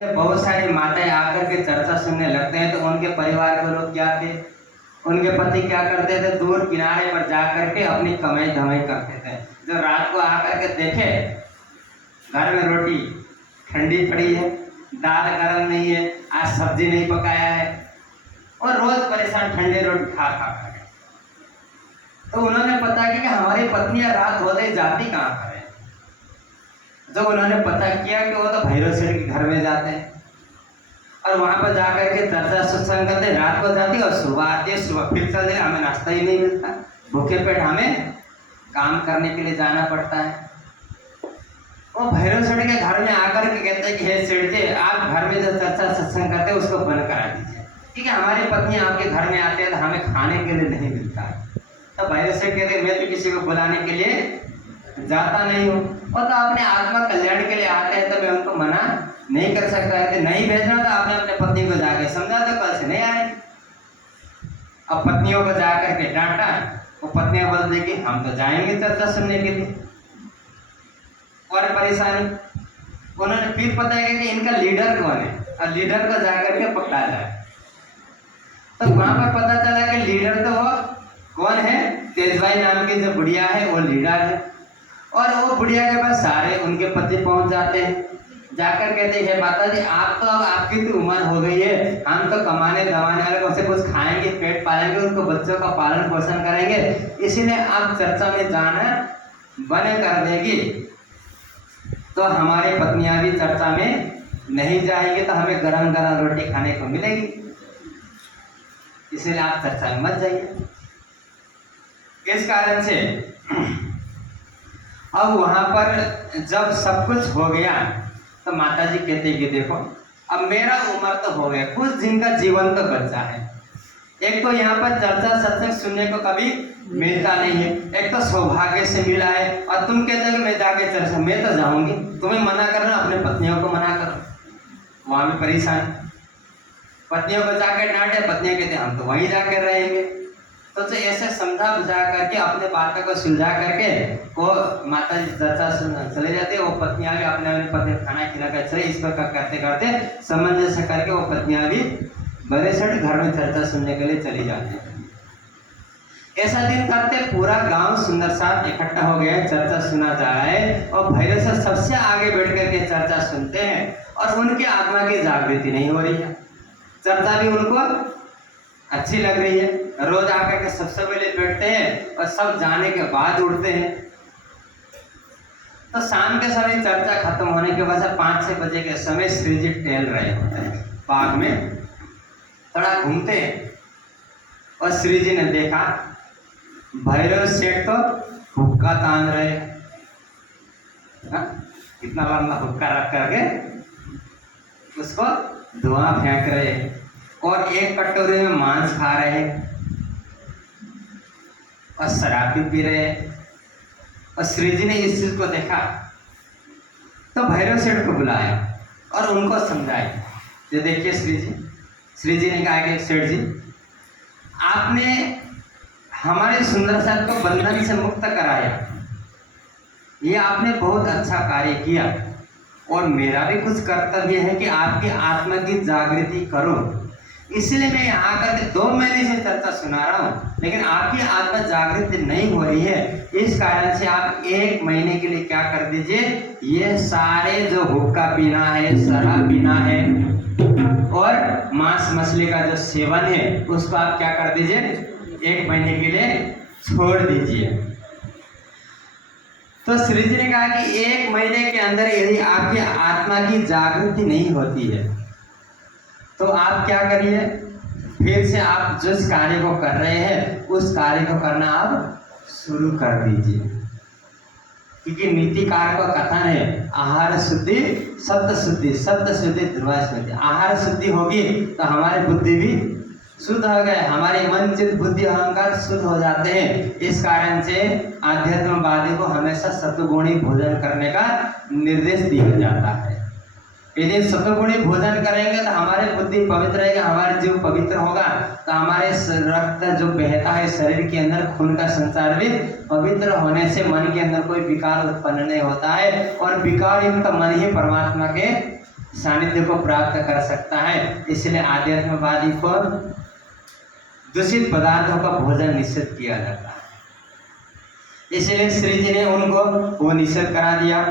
बहुत सारी माताएं आकर के चर्चा सुनने लगते हैं तो उनके परिवार के लोग क्या थे, उनके पति क्या करते थे, दूर किनारे पर जा करके अपनी कमाई धमाई करते थे। जब रात को आकर के देखे घर में रोटी ठंडी पड़ी है, दाल गर्म नहीं है, आज सब्जी नहीं पकाया है और रोज परेशान ठंडी रोटी खा खा कर, तो उन्होंने पता किया कि हमारी पत्नियां रात होते जाती कहाँ पर है। जब उन्होंने पता किया कि वो तो भैरव सेठ के घर में जाते हैं और वहां पर जाकर के चर्चा सत्संग करते, रात को जाती और सुबह आती है, सुबह फिर चल जाए, हमें नाश्ता ही नहीं मिलता, भूखे पेट हमें काम करने के लिए जाना पड़ता है। वो भैरव सेठ के घर में आकर के कहते हैं कि हे सेठ जी, आप घर में जो चर्चा सत्संग करते हैं उसको बंद करा दीजिए, ठीक है, हमारी पत्नी आपके घर में आती है तो हमें खाने के लिए नहीं मिलता है। तो भैरव सेठ कहते मैं तो किसी को बुलाने के लिए जाता नहीं हूँ, और तो अपने आत्मा कल्याण के लिए आते हैं तो मैं उनको मना नहीं कर सकता है। नहीं भेजना तो आपने अपने पत्नी को जाके समझा तो कल से नहीं आएंगे। अब पत्नियों को जाकर के डांटा, वो पत्नियां बोल देगी हम तो जाएंगे चर्चा सुनने के लिए, और परेशानी। उन्होंने फिर पता है कि इनका लीडर कौन है और लीडर को जाकर के पकड़ा जाए। तो वहां पर पता चला कि लीडर तो वो कौन है, तेजबाई नाम की जो बुढ़िया है वो लीडर है। और वो बुढ़िया के पास सारे उनके पति पहुंच जाते हैं, जाकर कहते हैं माता जी आप तो अब आपकी तो उम्र हो गई है, हम तो कमाने दमाने वाले को से कुछ खाएंगे, पेट पालेंगे, उनको बच्चों का पालन पोषण करेंगे, इसीलिए आप चर्चा में जाना बंद कर देगी तो हमारी पत्नियां भी चर्चा में नहीं जाएंगी, तो हमें गरम गरम रोटी खाने को मिलेगी, इसलिए आप चर्चा में मत जाइए। इस कारण से अब वहां पर जब सब कुछ हो गया तो माता जी कहते कि देखो अब मेरा उम्र तो हो गया, कुछ दिन का जीवन तो बचा है। एक तो यहाँ पर चर्चा सत्संग सुनने को कभी मिलता नहीं है, एक तो सौभाग्य से मिला है, और तुम कहते हो कि मैं जाके चर्चा, मैं तो जाऊंगी, तुम्हें मना करना, अपने पत्नियों को मना करो, वहां भी परेशान। पत्नियों को जाकर डांटे, पत्नियां कहते हम तो वहीं जाकर रहेंगे। तो ऐसे समझा बुझा करके अपने बातों को सुलझा करके वो माता जी चर्चा चले जाते, वो पत्नियां भी अपने अपने पति खाना खिला कर चले, इस प्रकार करते करते सामंजस्य करके वो पत्नियां भी बड़े सेठ घर में चर्चा सुनने के लिए चली जाती है। ऐसा दिन करते पूरा गांव सुंदर साथ इकट्ठा हो गया, चर्चा सुना जा रहा है और भैरव सेठ सबसे आगे बैठ करके चर्चा सुनते हैं और उनकी आत्मा की जागृति नहीं हो रही है, चर्चा भी उनको अच्छी लग रही है। रोज आकर के सबसे पहले बैठते हैं और सब जाने के बाद उठते हैं। तो शाम के समय चर्चा खत्म होने के बाद 5-6 बजे के समय श्री जी टहल रहे होते हैं, बाग में थोड़ा घूमते हैं और श्री जी ने देखा भैरव सेठ तो हुक्का तान रहे, कितना लंबा हुक्का रख करके उसको धुआं फेंक रहे हैं और एक कटोरे में मांस खा रहे हैं और शराब भी पी रहे हैं। और श्री जी ने इस चीज को देखा तो भैरव सेठ को बुलाया और उनको समझाया, ये देखिए श्री जी ने कहा कि सेठ जी आपने हमारे सुंदर साहब को बंधन से मुक्त कराया, ये आपने बहुत अच्छा कार्य किया और मेरा भी कुछ कर्तव्य है कि आपकी आत्मा की जागृति करो, इसलिए मैं यहाँ आकर 2 महीने से चर्चा सुना रहा हूँ, लेकिन आपकी आत्मा जागृत नहीं हो रही है। इस कारण से आप 1 महीने के लिए क्या कर दीजिए, ये सारे जो हुक्का पीना है, शराब पीना है और मांस मछली का जो सेवन है उसको आप क्या कर दीजिए, 1 महीने के लिए छोड़ दीजिए। तो श्री जी ने कहा कि 1 महीने के अंदर यदि आपकी आत्मा की जागृति नहीं होती है तो आप क्या करिए, फिर से आप जिस कार्य को कर रहे हैं उस कार्य को करना आप शुरू कर दीजिए, क्योंकि नीतिकार का कथन है आहार शुद्धि सत्य शुद्धि, सत्य शुद्धि ध्रुवा शुद्धि। आहार शुद्धि होगी तो हमारी बुद्धि भी शुद्ध हो गए, हमारे मन चित्त बुद्धि अहंकार शुद्ध हो जाते हैं। इस कारण से आध्यात्मवादी को हमेशा सत्वगुणी भोजन करने का निर्देश दिया जाता है। यदि सत्वगुणी भोजन करेंगे तो हमारी बुद्धि पवित्र रहेगी, हमारा जीव पवित्र होगा, तो हमारे रक्त जो बहता है शरीर के अंदर, खून का संचार भी पवित्र होने से मन के अंदर कोई विकार उत्पन्न नहीं होता है, और विकार युक्त मन ही परमात्मा के सानिध्य को प्राप्त कर सकता है। इसलिए आध्यात्मवादी को दूषित पदार्थों का भोजन निषेध किया जाता है। इसलिए श्री जी ने उनको वो निषेध करा दिया।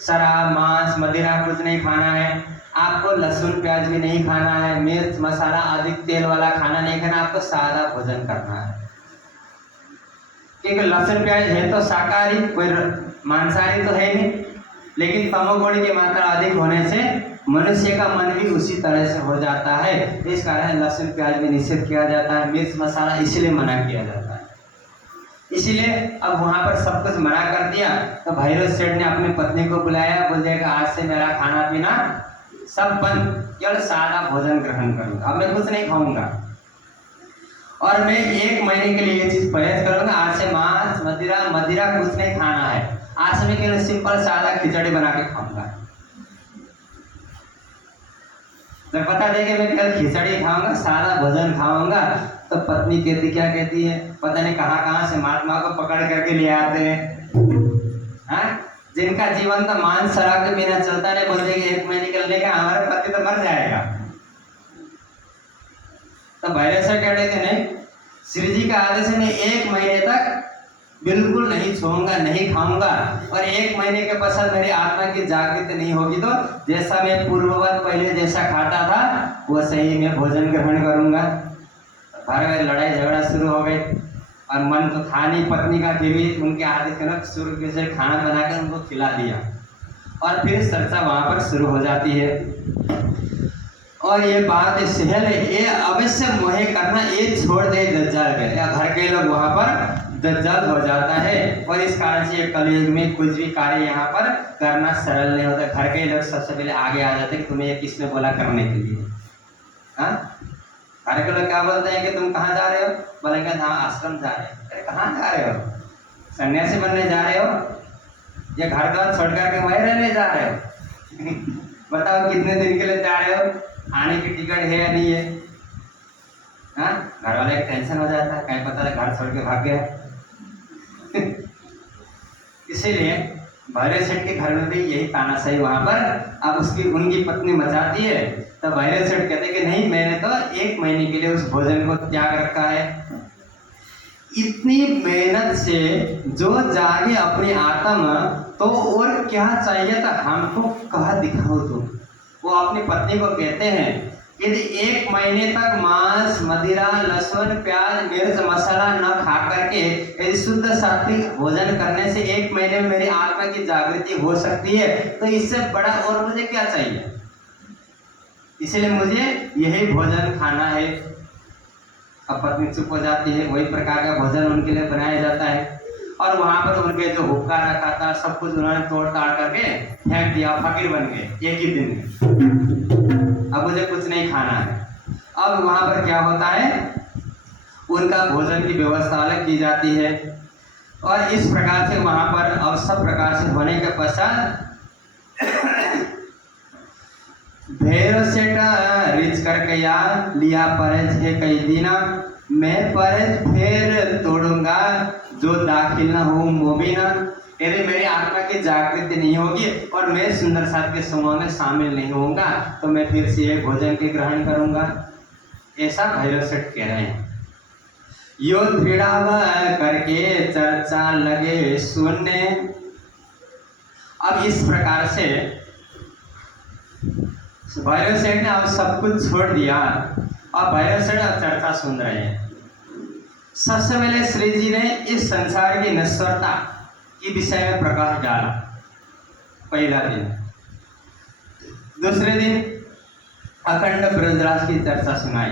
शराब, मांस, मदिरा कुछ नहीं खाना है आपको, लहसुन प्याज भी नहीं खाना है, मिर्च मसाला अधिक तेल वाला खाना नहीं खाना, आपको सादा भोजन करना है। क्योंकि लहसुन प्याज है तो शाकाहारी, कोई मांसाहारी तो है नहीं, लेकिन तमोगुण की मात्रा अधिक होने से मनुष्य का मन भी उसी तरह से हो जाता है। इस कारण लहसुन प्याज भी निषेध किया जाता है, मिर्च मसाला इसलिए मना किया जाता है। इसीलिए अब वहां पर सब कुछ मना कर दिया तो भैरव सेठ ने अपनी पत्नी को बुलाया, बोल दिया कि आज से मेरा खाना पीना सब बंद, केवल सादा भोजन ग्रहण करूंगा, अब मैं कुछ नहीं खाऊंगा और मैं 1 महीने के लिए ये चीज परहेज करूंगा। आज से मांस, मदिरा कुछ नहीं खाना है, आज से मैं केवल सिंपल सादा खिचड़ी बना के खाऊंगा। जब पता दे कि मैं केवल खिचड़ी खाऊंगा, सादा भोजन खाऊंगा, तो पत्नी क्या कहती है, पता नहीं कहाँ से महात्मा को पकड़ करके ले आते हैं। हाँ, जिनका जीवन तो मांस शराब के बिना चलता नहीं, बोलते कि 1 महीने निकलने का, हमारा पति तो मर जाएगा। तो भैरव से क्या कहते नहीं, श्री जी का आदेश है मैं 1 महीने तक बिल्कुल नहीं छूऊंगा, नहीं खाऊंगा, और 1 महीने के पश्चात मेरी आत्मा की जागृति नहीं होगी तो जैसा मैं पूर्ववत पहले जैसा खाता था वो सही मैं भोजन ग्रहण करूंगा। घर में लड़ाई झगड़ा शुरू हो गई और मन तो था नहीं पत्नी का, फिर भी उनके आदेश के अनुसार शुरू से खाना बनाकर उनको खिला दिया और फिर चर्चा वहां पर शुरू हो जाती है। और ये बात सहल है, ये अवश्य मोहे करना, ये छोड़ दे दज्जाल पे, या घर के लोग वहां पर दज्जाल हो जाता है। और इस कारण से कलयुग में कुछ भी कार्य यहाँ पर करना सरल नहीं होता। घर के लोग सबसे पहले आगे आ जाते हैं कि तुम्हें ये किसने बोला करने के लिए। हाँ, घर के लोग क्या बोलते हैं कि तुम कहाँ जा रहे हो, बोलेंगे हाँ आश्रम जा रहे हो। अरे कहाँ जा रहे हो, सन्यासी बनने जा रहे हो या घर द्वार छोड़ करके वहीं रहने जा रहे हो? बताओ कितने दिन के लिए जा रहे हो, आने की टिकट है या नहीं है? हाँ, घर वाले का टेंशन हो जाता है, कहीं पता है घर छोड़ के भाग गया। इसीलिए भैरव सेठ के घर में भी यही तानाशाही वहां पर अब उनकी पत्नी मचाती है। तो भैरव सेठ कहते कि नहीं, मैंने तो 1 महीने के लिए उस भोजन को त्याग रखा है। इतनी मेहनत से जो जागे अपनी आत्मा, तो और क्या चाहिए था हमको, कहा दिखाओ तुम। वो अपनी पत्नी को कहते हैं यदि 1 महीने तक मांस, मदिरा, लहसुन, प्याज, मिर्च, मसाला न खा करके यदि शुद्ध सात्विक भोजन करने से 1 महीने में मेरी आत्मा की जागृति हो सकती है, तो इससे बड़ा और मुझे क्या चाहिए। इसलिए मुझे यही भोजन खाना है। अब पत्नी चुप हो जाती है, वही प्रकार का भोजन उनके लिए बनाया जाता है और वहां पर उनके जो हुक्का रखा था सब कुछ उन्होंने तोड़ ताड़ करके फेंक दिया, फकीर बन गए 1 ही दिन में। अब मुझे कुछ नहीं खाना है। अब वहां पर क्या होता है, उनका भोजन की व्यवस्था अलग की जाती है और इस प्रकार से वहां पर अब सब प्रकार से होने के पश्चात भैरव सेठ रिच करके यार लिया परज है कई दिना, मैं परज फिर तोड़ूंगा जो दाखिल न हो मोबिना। यदि मेरी आत्मा की जागृति नहीं होगी और मैं सुंदर साथ के समूह में शामिल नहीं होऊंगा तो मैं फिर से एक भोजन के ग्रहण करूंगा। ऐसा भैरव सेठ कह रहे हैं। यो दृढ़ाव करके चर्चा लगे सुनने। अब इस प्रकार से भैरव सेठ ने अब सब कुछ छोड़ दिया और भैरव सेठ अब चर्चा सुन रहे हैं। सबसे पहले श्री जी ने इस संसार की नश्वरता के विषय में प्रकाश डाला, पहला दिन। दूसरे दिन अखंड ब्रजराज की चर्चा सुनाई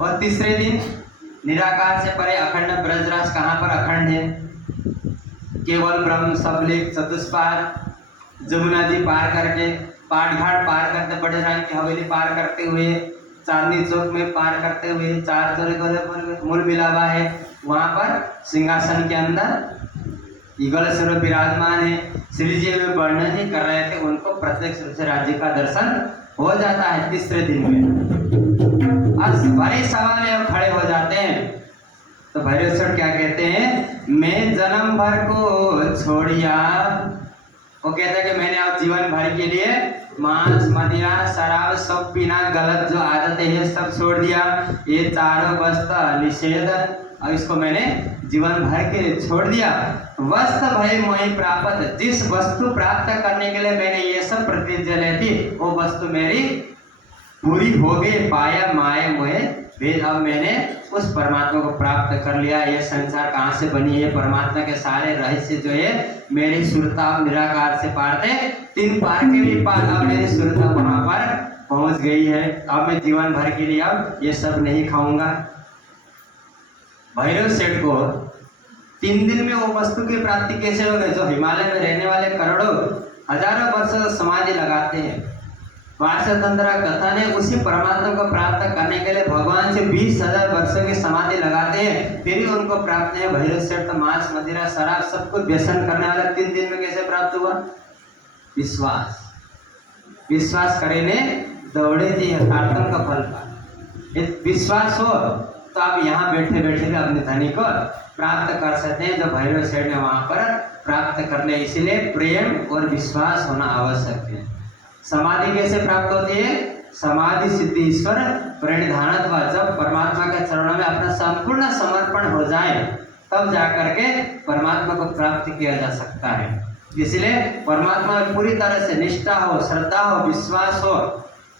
और तीसरे दिन निराकार से परे अखंड ब्रजराज कहाँ पर अखंड है, केवल ब्रह्म सबलिक चतुष्पाद जमुना जी पार करके, पाटघाट पार करते, बड़े राम की हवेली पार करते हुए, चांदनी चौक में पार करते हुए, 4 चौरे मूल बिलावा है, वहां पर सिंहासन के अंदर युगल स्वरूप विराजमान है। श्री जी में वर्णन ही कर रहे थे, उनको प्रत्यक्ष रूप से राज्य का दर्शन हो जाता है तीसरे दिन में। आज बड़े सभा में अब खड़े हो जाते हैं तो भैरव सेठ क्या कहते हैं, मैं जन्म भर को छोड़िया। वो कहता है कि मैंने अब जीवन भर के लिए मांस मदिरा शराब सब पीना गलत जो आदतें हैं सब छोड़ दिया। ये चारों वस्तु निषेध और इसको मैंने जीवन भर के लिए छोड़ दिया। वस्तु भय मोहि प्राप्त, जिस वस्तु प्राप्त करने के लिए मैंने ये सब प्रतिज्ञा ली थी वो वस्तु मेरी पूरी हो गई। पाया माया मोहे भेद, अब मैंने उस परमात्मा को प्राप्त कर लिया। ये संसार कहाँ से बनी है, परमात्मा के सारे रहस्य जो है मेरी सुरता निराकार से पार थे, तीन पार के भी पार, अब मेरी सुरता वहां पर पहुंच गई है। अब मैं जीवन भर के लिए अब ये सब नहीं खाऊंगा। भैरव सेठ को 3 दिन में वो वस्तु की प्राप्ति कैसे हो गई? जो हिमालय में रहने वाले करोड़ों हजारों वर्ष समाधि लगाते हैं, वार्षतंत्र कथा ने उसी परमात्मा को प्राप्त करने के लिए भगवान से 20,000 वर्षों की समाधि लगाते हैं, फिर ही उनको प्राप्त है। भैरव सेठ तो मांस मदिरा शराब सब कुछ व्यसन करने वाला 3 दिन में कैसे प्राप्त हुआ? विश्वास, विश्वास करे ने दौड़े थी कार्तम का फल पा। विश्वास हो तो आप यहाँ बैठे बैठे भी अपने धनी को प्राप्त कर सकते हैं, जो भैरव सेठ ने वहां पर प्राप्त कर ले। इसलिए प्रेम और विश्वास होना आवश्यक है। समाधि कैसे प्राप्त होती है? समाधि सिद्धि ईश्वर प्रणिधानत्व, जब परमात्मा के चरणों में अपना संपूर्ण समर्पण हो जाए तब जाकर के परमात्मा को प्राप्त किया जा सकता है। इसलिए परमात्मा में पूरी तरह से निष्ठा हो, श्रद्धा हो, विश्वास हो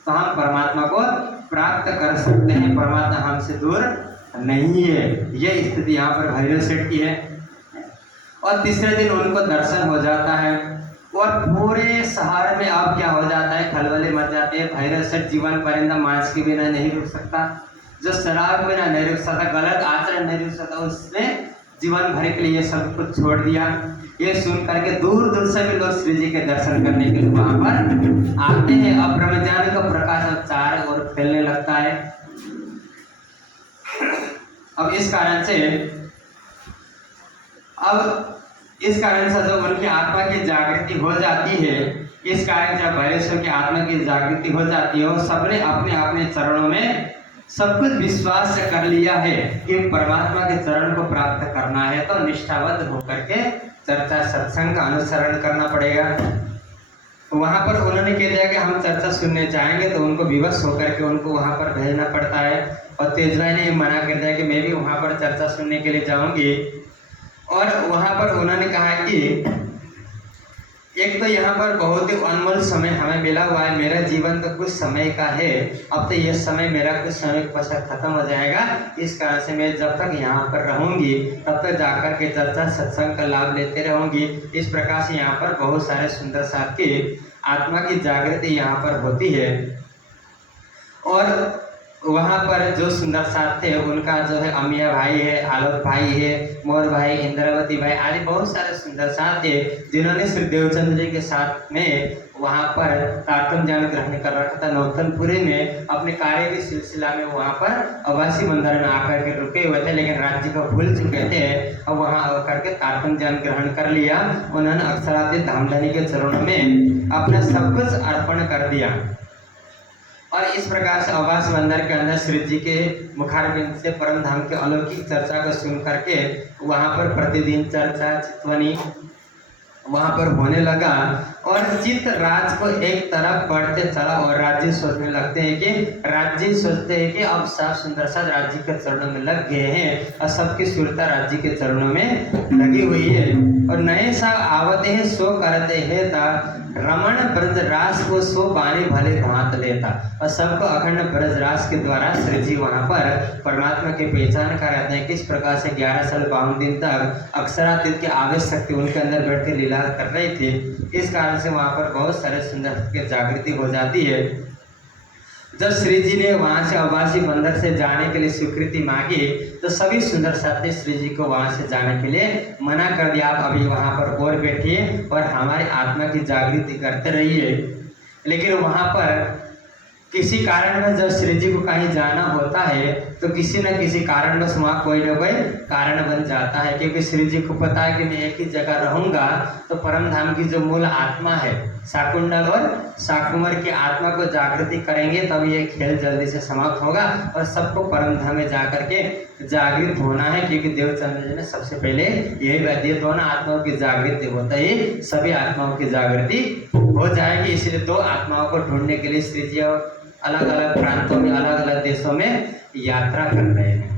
तो हम परमात्मा को प्राप्त कर सकते हैं। परमात्मा हमसे दूर नहीं है। यह स्थिति यहाँ पर भैरव सेठ की है। और तीसरे दिन उनको दर्शन हो जाता है और पूरे शहर में अब क्या हो जाता है, खलबले मच जाते हैं। भैरव सेठ जीवन पर्यंत मांस के बिना नहीं रुक सकता, जो शराब के बिना नहीं रुक सकता, गलत आचरण नहीं रुक सकता, उसने जीवन भर के लिए सब कुछ छोड़ दिया। ये सुन करके दूर दूर से भी लोग श्री जी के दर्शन करने के लिए वहां पर आते हैं। अब ब्रह्मज्ञान का प्रकाश अब चारों ओर फैलने लगता है। अब इस कारण से जब उनकी आत्मा की जागृति हो जाती है, इस कारण जब भैरव की आत्मा की जागृति हो जाती है, सबने अपने अपने चरणों में सब कुछ विश्वास से कर लिया है कि परमात्मा के चरण को प्राप्त करना है, तो निष्ठाबद्ध होकर के चर्चा सत्संग का अनुसरण करना पड़ेगा। वहां पर उन्होंने कह दिया कि हम चर्चा सुनने चाहेंगे, तो उनको विवश होकर के उनको वहां पर भेजना पड़ता है। और तेजराय ने मना कर दिया कि मैं भी वहां पर चर्चा सुनने के लिए जाऊंगी। और वहां पर उन्होंने कहा कि एक तो यहाँ पर बहुत ही अनमोल समय हमें मिला हुआ है, मेरा जीवन तो कुछ समय का है, अब तो ये समय मेरा कुछ समय के पश्चात खत्म हो जाएगा। इस कारण से मैं जब तक यहाँ पर रहूंगी तब तक जाकर के चर्चा सत्संग का लाभ लेते रहूंगी। इस प्रकार से यहाँ पर बहुत सारे सुंदर साथ की आत्मा की जागृति यहाँ पर होती है। और वहाँ पर जो सुंदर साथ थे उनका जो है अमिया भाई है, आलोक भाई है, मोर भाई, इंद्रावती भाई आदि बहुत सारे सुंदर साथ थे, जिन्होंने श्री देवचंद्र जी के साथ में वहाँ पर तारतम ज्ञान ग्रहण कर रखा था। नौतनपुरी में अपने कार्य की सिलसिला में वहाँ पर अवासी मंदिर में आकर के रुके हुए थे, लेकिन राज्य को भूल चुके थे। अब वहाँ आकर के तारतम ज्ञान ग्रहण कर लिया। उन्होंने अक्षरातीत धामधनी के चरणों में अपना सब कुछ अर्पण कर दिया। और इस प्रकार से आवास बंदर के अंदर श्री जी के मुखारबिंद से परम धाम के अलौकिक चर्चा को सुन करके वहाँ पर प्रतिदिन चर्चा चितवनी वहाँ पर होने लगा। और चित्त राज को एक तरफ बढ़ते चला और राज्य सोचने लगते हैं कि अब सब सुंदर सा राज्य के चरणों में लग गए हैं और सबकी सुरता राज्य के चरणों में लगी हुई है। और नए सा आवते हैं सो करते हैं ता रमण ब्रजरास को सो बानी भले भांत लेता। और सबको अखंड ब्रजरास के द्वारा श्री जी वहाँ पर परमात्मा की पहचान कराते हैं। किस प्रकार से 11 साल 52 दिन तक अक्षरातीत की आवेश शक्ति उनके अंदर बैठ के लीला कर रही थी। इस कारण से वहाँ पर बहुत सारे सुंदर की जागृति हो जाती है। जब श्री जी ने वहाँ से अवासी बंदर से जाने के लिए स्वीकृति मांगी तो सभी सुंदर साथी श्री जी को वहाँ से जाने के लिए मना कर दिया। आप अभी वहाँ पर और बैठिए और हमारी आत्मा की जागृति करते रहिए। लेकिन वहाँ पर किसी कारण में जब श्री जी को कहीं जाना होता है तो किसी न किसी कारणवश वहाँ कोई न कोई कारण बन जाता है, क्योंकि श्री जी को पता है कि मैं एक ही जगह रहूंगा तो परम धाम की जो मूल आत्मा है शाकुंडल और शाकुमर की आत्मा को जागृति करेंगे तब ये खेल जल्दी से समाप्त होगा और सबको परम धाम में जाकर के जागृत होना है। क्योंकि देवचंद्र जी ने सबसे पहले यही बात, ये दोनों आत्माओं की जागृति होता ही सभी आत्माओं की जागृति हो जाएगी। इसलिए दो आत्माओं को ढूंढने के लिए श्री जी अलग अलग प्रांतों में, अलग अलग देशों में यात्रा कर रहे हैं।